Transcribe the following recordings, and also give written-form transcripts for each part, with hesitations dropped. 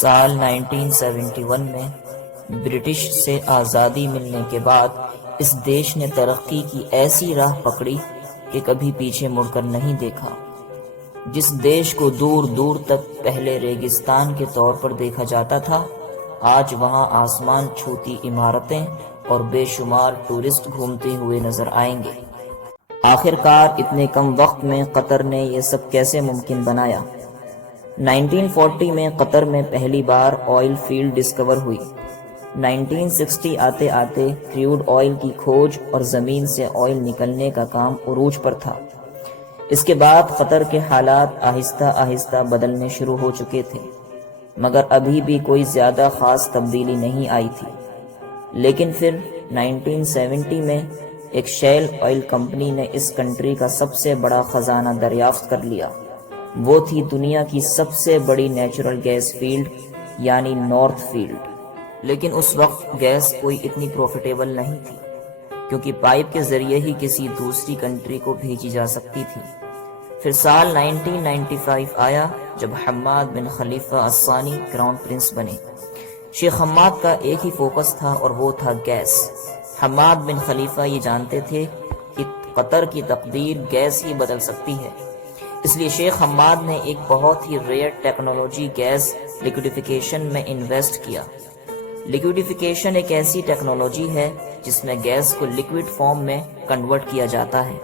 سال 1971 میں برٹش سے آزادی ملنے کے بعد اس دیش نے ترقی کی ایسی راہ پکڑی کہ کبھی پیچھے مڑ کر نہیں دیکھا۔ جس دیش کو دور دور تک پہلے ریگستان کے طور پر دیکھا جاتا تھا، آج وہاں آسمان چھوتی عمارتیں اور بے شمار ٹورسٹ گھومتے ہوئے نظر آئیں گے۔ آخر کار اتنے کم وقت میں قطر نے یہ سب کیسے ممکن بنایا؟ 1940 میں قطر میں پہلی بار آئل فیلڈ ڈسکور ہوئی۔ 1960 آتے آتے کریوڈ آئل کی کھوج اور زمین سے آئل نکلنے کا کام عروج پر تھا۔ اس کے بعد قطر کے حالات آہستہ آہستہ بدلنے شروع ہو چکے تھے، مگر ابھی بھی کوئی زیادہ خاص تبدیلی نہیں آئی تھی۔ لیکن پھر 1970 میں ایک شیل آئل کمپنی نے اس کنٹری کا سب سے بڑا خزانہ دریافت کر لیا۔ وہ تھی دنیا کی سب سے بڑی نیچرل گیس فیلڈ، یعنی نارتھ فیلڈ۔ لیکن اس وقت گیس کوئی اتنی پروفیٹیبل نہیں تھی، کیونکہ پائپ کے ذریعے ہی کسی دوسری کنٹری کو بھیجی جا سکتی تھی۔ پھر سال 1995 آیا جب حماد بن خلیفہ الثانی کراؤن پرنس بنے۔ شیخ حماد کا ایک ہی فوکس تھا اور وہ تھا گیس۔ حماد بن خلیفہ یہ جانتے تھے کہ قطر کی تقدیر گیس ہی بدل سکتی ہے، اس لیے شیخ حماد نے ایک بہت ہی ریئر ٹیکنالوجی گیس لیکویڈیفیکیشن میں انویسٹ کیا۔ لیکویڈیفیکیشن ایک ایسی ٹیکنالوجی ہے جس میں گیس کو لیکوڈ فارم میں کنورٹ کیا جاتا ہے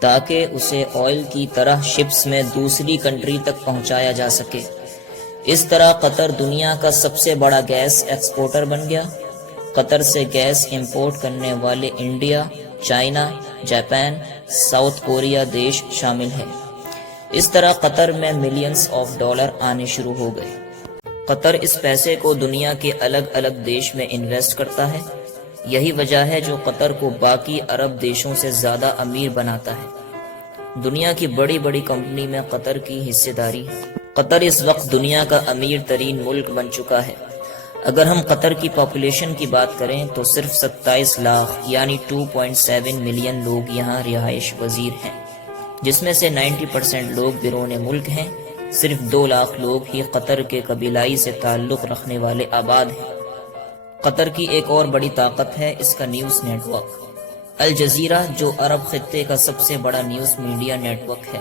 تاکہ اسے آئل کی طرح شپس میں دوسری کنٹری تک پہنچایا جا سکے۔ اس طرح قطر دنیا کا سب سے بڑا گیس ایکسپورٹر بن گیا۔ قطر سے گیس امپورٹ کرنے والے India, China, Japan, south Korea دیش شامل ہیں۔ اس طرح قطر میں ملینز آف ڈالر آنے شروع ہو گئے۔ قطر اس پیسے کو دنیا کے الگ الگ دیش میں انویسٹ کرتا ہے۔ یہی وجہ ہے جو قطر کو باقی عرب دیشوں سے زیادہ امیر بناتا ہے۔ دنیا کی بڑی بڑی کمپنی میں قطر کی حصہ داری ہے۔ قطر اس وقت دنیا کا امیر ترین ملک بن چکا ہے۔ اگر ہم قطر کی پاپولیشن کی بات کریں تو صرف 27 لاکھ یعنی 2.7 ملین لوگ یہاں رہائش پذیر ہیں، جس میں سے 90% لوگ بیرون ملک ہیں۔ صرف 2 لاکھ لوگ ہی قطر کے قبیلائی سے تعلق رکھنے والے آباد ہیں۔ قطر کی ایک اور بڑی طاقت ہے اس کا نیوز نیٹ ورک۔ الجزیرہ جو عرب خطے کا سب سے بڑا نیوز میڈیا نیٹ ورک ہے۔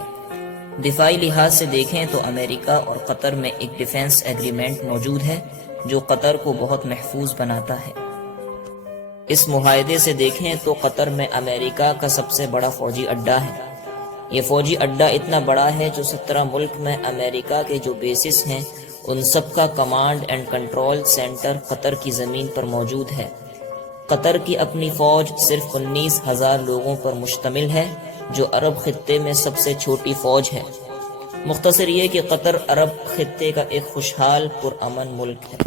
دفاعی لحاظ سے دیکھیں تو امریکہ اور قطر میں ایک ڈیفنس ایگریمنٹ موجود ہے جو قطر کو بہت محفوظ بناتا ہے۔ اس معاہدے سے دیکھیں تو قطر میں امریکہ کا سب سے بڑا فوجی اڈا ہے۔ یہ فوجی اڈا اتنا بڑا ہے جو 17 ملک میں امریکہ کے جو بیسز ہیں ان سب کا کمانڈ اینڈ کنٹرول سینٹر قطر کی زمین پر موجود ہے۔ قطر کی اپنی فوج صرف 19,000 لوگوں پر مشتمل ہے، جو عرب خطے میں سب سے چھوٹی فوج ہے۔ مختصر یہ کہ قطر عرب خطے کا ایک خوشحال پرامن ملک ہے۔